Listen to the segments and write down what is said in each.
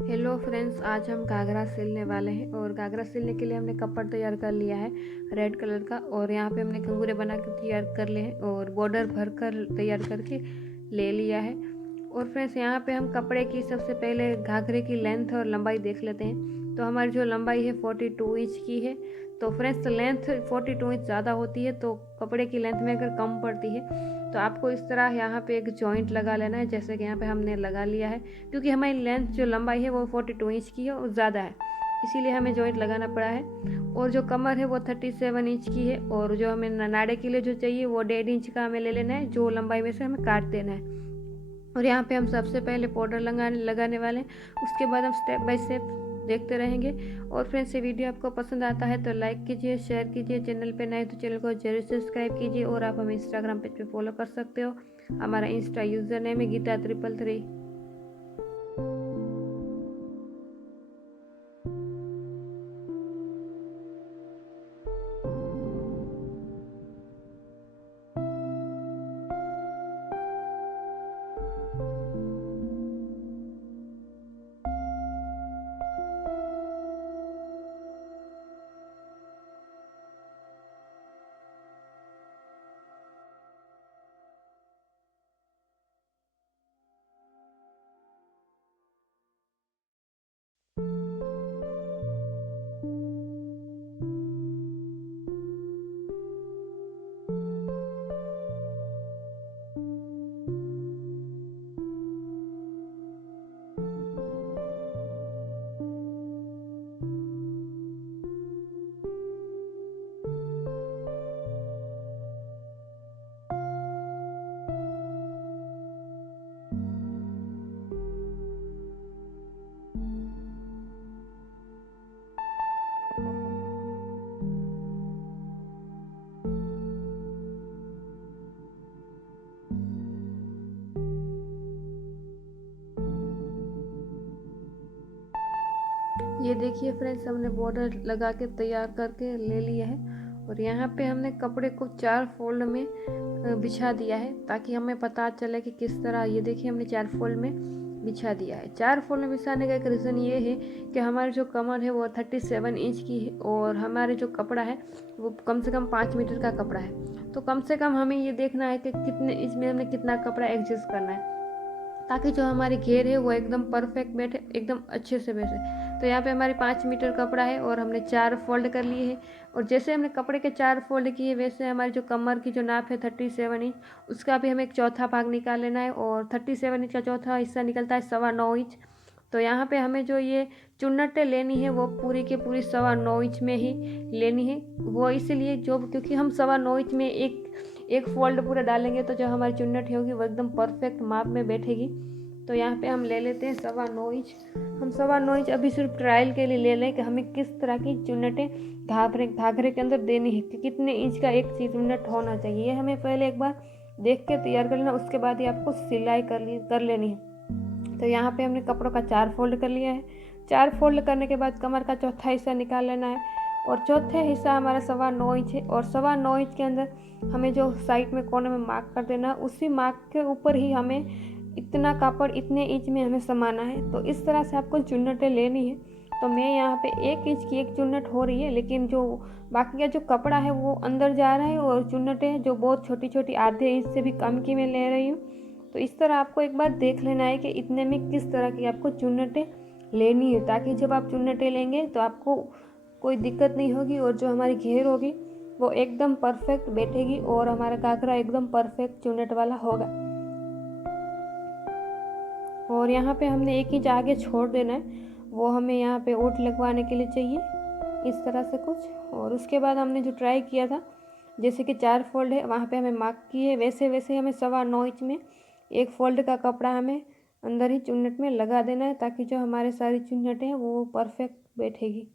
Hello friends, आज हम घाघरा सिलने वाले हैं और घाघरा सिलने के लिए हमने कपड़ा तैयार कर लिया है रेड कलर का। और यहाँ पे हमने कंगूरे बना के तैयार कर लिए हैं और बॉर्डर भर कर तैयार करके ले लिया है। और फ्रेंड्स, यहाँ पे हम कपड़े की सबसे पहले घाघरे की लेंथ और लंबाई देख लेते हैं। तो हमारी जो लंबाई है 42 इंच की है। तो फ्रेंड्स, लेंथ 42 इंच ज़्यादा होती है तो कपड़े की लेंथ में अगर कम पड़ती है तो आपको इस तरह यहाँ पे एक जॉइंट लगा लेना है, जैसे कि यहाँ पे हमने लगा लिया है। क्योंकि हमारी लेंथ जो लंबाई है वो 42 इंच की है और ज़्यादा है, इसीलिए हमें जॉइंट लगाना पड़ा है। और जो कमर है वो 37 इंच की है और जो हमें नाड़े के लिए जो चाहिए वो 1.5 इंच का हमें ले लेना है, जो लंबाई में से हमें काट देना है। और यहाँ पे हम सबसे पहले पाउडर लगाने वाले हैं, उसके बाद हम स्टेप बाय स्टेप देखते रहेंगे। और फ्रेंड्स, ये वीडियो आपको पसंद आता है तो लाइक कीजिए, शेयर कीजिए, चैनल पे नए तो चैनल को जरूर सब्सक्राइब कीजिए। और आप हमें इंस्टाग्राम पेज पे फॉलो कर सकते हो। हमारा इंस्टा यूज़र नेम है गीता333। ये देखिए फ्रेंड्स, हमने बॉर्डर लगा के तैयार करके ले लिया है। और यहाँ पे हमने कपड़े को 4 फोल्ड में बिछा दिया है, ताकि हमें पता चले कि किस तरह। ये देखिए, हमने 4 फोल्ड में बिछा दिया है। 4 फोल्ड में बिछाने का एक रीज़न ये है कि हमारी जो कमर है वो 37 इंच की है और हमारे जो कपड़ा है वो कम से कम 5 मीटर का कपड़ा है। तो कम से कम हमें ये देखना है कि कितने इंच में हमने कितना कपड़ा एडजस्ट करना है, ताकि जो हमारी घेर है वो एकदम परफेक्ट बैठे, एकदम अच्छे से बैठे। तो यहाँ पे हमारी 5 मीटर कपड़ा है और हमने 4 फोल्ड कर लिए हैं। और जैसे हमने कपड़े के 4 फोल्ड किए, वैसे हमारी जो कमर की जो नाप है 37 इंच, उसका भी हमें एक चौथा भाग निकाल लेना है। और 37 इंच का चौथा हिस्सा निकलता है 9.25 इंच। तो यहाँ पे हमें जो ये चुन्नटें लेनी है वो पूरी की पूरी 9.25 इंच में ही लेनी है। वो इसलिए जो क्योंकि हम 9.25 इंच में एक एक फोल्ड पूरा डालेंगे तो जो हमारी चुन्नट होगी वो एकदम परफेक्ट माप में बैठेगी। तो यहाँ पे हम ले लेते हैं 9.25 इंच। हम 9.25 इंच अभी सिर्फ ट्रायल के लिए ले लें कि हमें किस तरह की चुन्नटें घाघरे के अंदर देनी है, कि कितने इंच का एक चुन्नट होना चाहिए। ये हमें पहले एक बार देख के तैयार कर लेना, उसके बाद ही आपको सिलाई कर लेनी है। तो यहाँ पे हमने कपड़ों का 4 फोल्ड कर लिया है। 4 फोल्ड करने के बाद कमर का चौथा हिस्सा निकाल लेना है। और चौथे हिस्सा हमारा 9.25 इंच है और 9.25 इंच के अंदर हमें जो साइड में कोने में मार्क कर देना है, उसी मार्क के ऊपर ही हमें इतना कापड़ इतने इंच में हमें समाना है। तो इस तरह से आपको चुन्नटें लेनी है। तो मैं यहाँ पे 1 इंच की एक चुन्नट हो रही है, लेकिन जो बाकी का जो कपड़ा है वो अंदर जा रहा है और चुन्नटें जो बहुत छोटी छोटी आधे इंच से भी कम की मैं ले रही हूँ। तो इस तरह आपको एक बार देख लेना है कि इतने में किस तरह की आपको चुन्नटें लेनी है, ताकि जब आप चुन्नटें लेंगे तो आपको कोई दिक्कत नहीं होगी और जो हमारी घेर होगी वो एकदम परफेक्ट बैठेगी और हमारा घाघरा एकदम परफेक्ट चुन्नट वाला होगा। और यहाँ पे हमने 1 इंच आगे छोड़ देना है, वो हमें यहाँ पे ओट लगवाने के लिए चाहिए, इस तरह से कुछ। और उसके बाद हमने जो ट्राई किया था, जैसे कि 4 फोल्ड है वहाँ पे हमें मार्क किए, वैसे वैसे हमें 9.25 इंच में एक फोल्ड का कपड़ा हमें अंदर ही चुन्नट में लगा देना है, ताकि जो हमारे सारी चुन्नटें हैं वो परफेक्ट बैठेगी।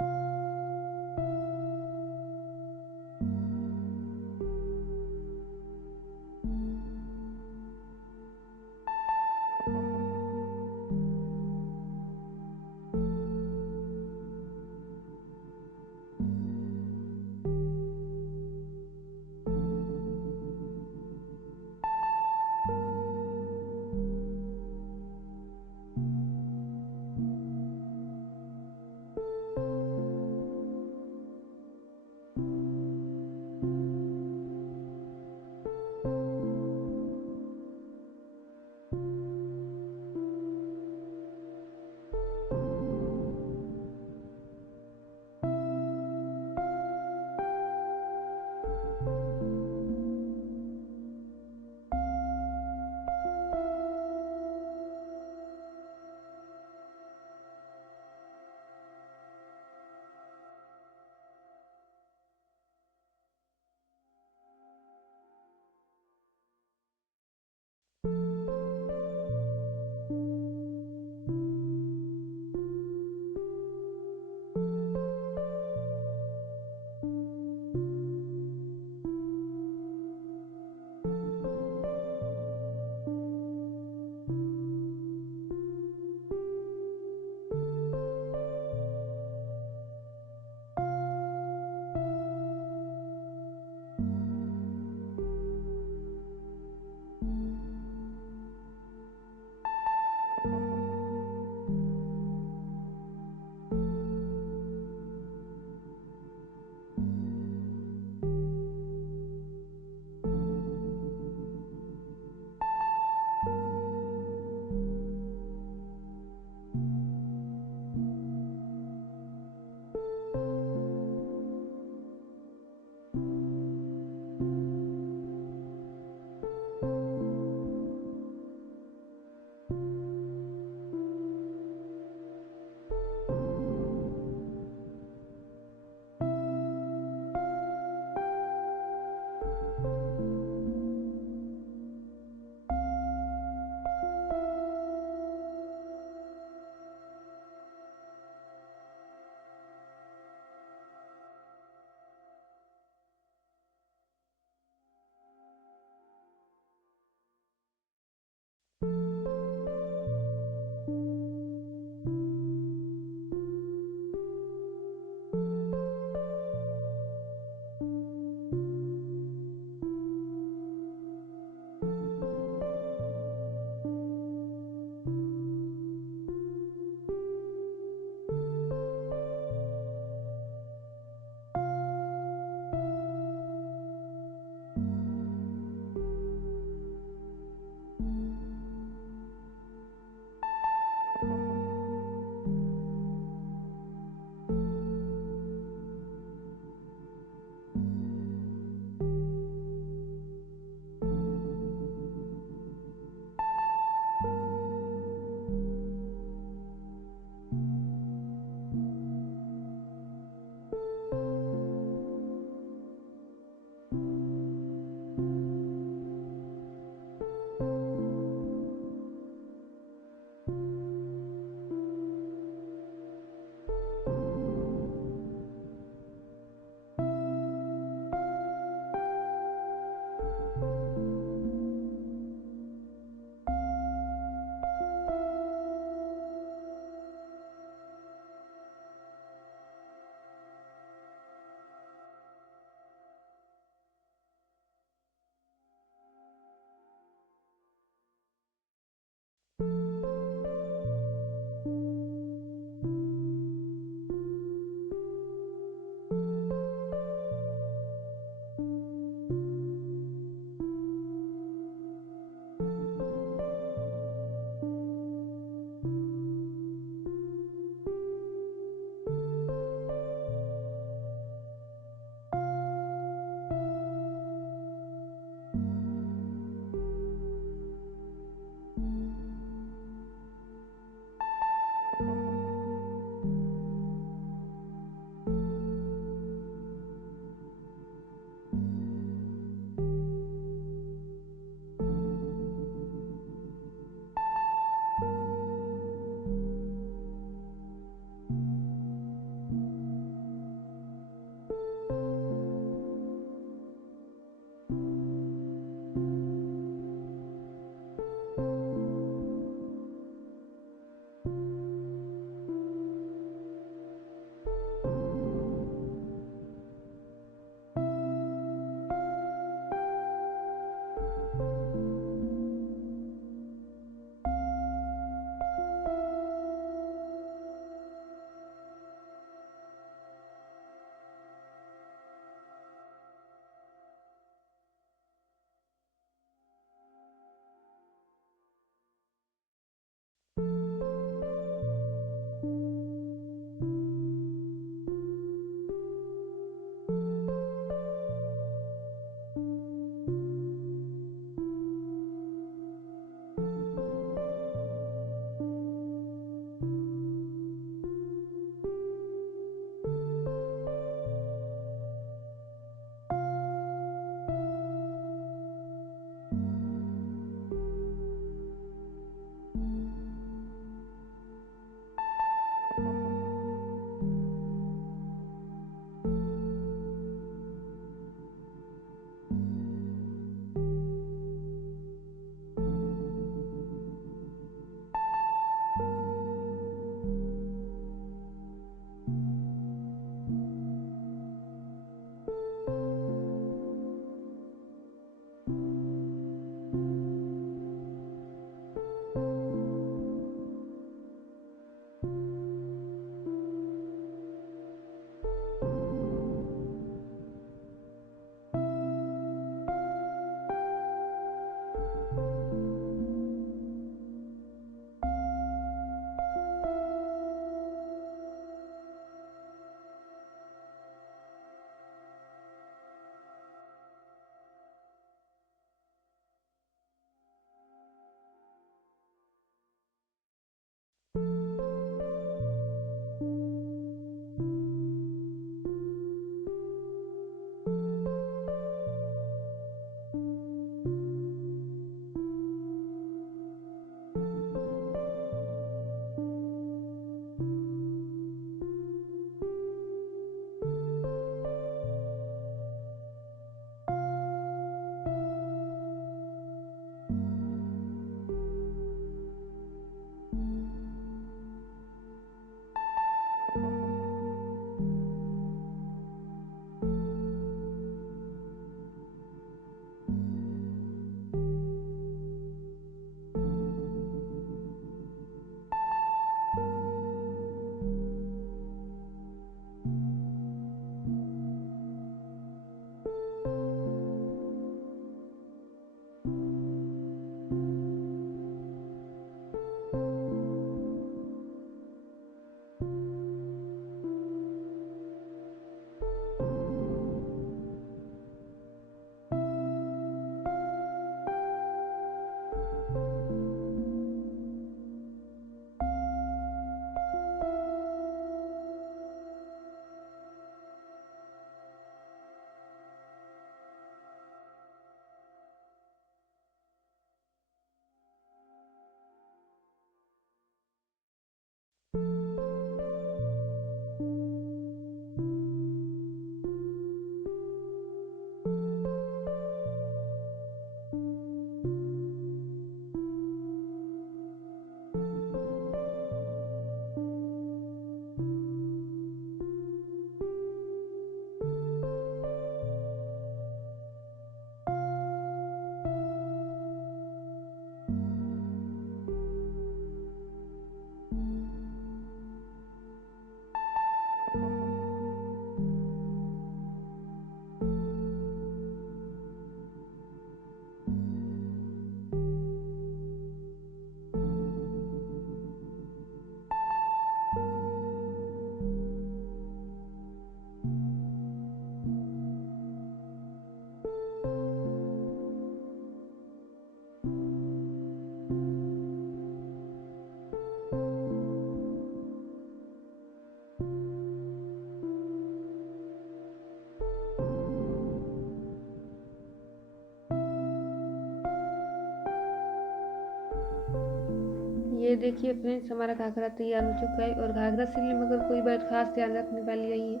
ये देखिए फ्रेंड्स, हमारा घाघरा तैयार हो चुका है। और घाघरा सिलने में अगर कोई बात खास ध्यान रखने वाली यही है,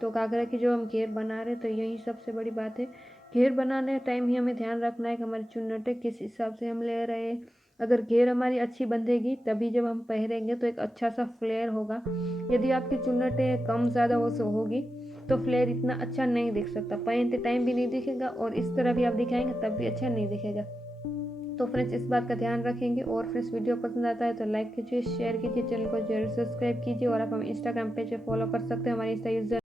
तो घाघरा की जो हम घेर बना रहे हैं, तो यही सबसे बड़ी बात है। घेर बनाने टाइम ही हमें ध्यान रखना है कि हमारी चुन्नटें किस हिसाब से हम ले रहे हैं। अगर घेर हमारी अच्छी बंधेगी तभी जब हम पहनेंगे तो एक अच्छा सा फ्लेयर होगा। यदि आपकी चुन्नटें कम ज़्यादा होगी तो फ्लेयर इतना अच्छा नहीं दिख सकता, पहनते टाइम भी नहीं दिखेगा और इस तरह भी आप दिखाएंगे तब भी अच्छा नहीं दिखेगा। तो फ्रेंड्स इस बात का ध्यान रखेंगे। और फ्रेंड्स वीडियो पसंद आता है तो लाइक कीजिए, शेयर कीजिए, चैनल को जरूर सब्सक्राइब कीजिए। और आप हमें इंस्टाग्राम पेज पे फॉलो कर सकते हैं, हमारे इंस्टा यूजर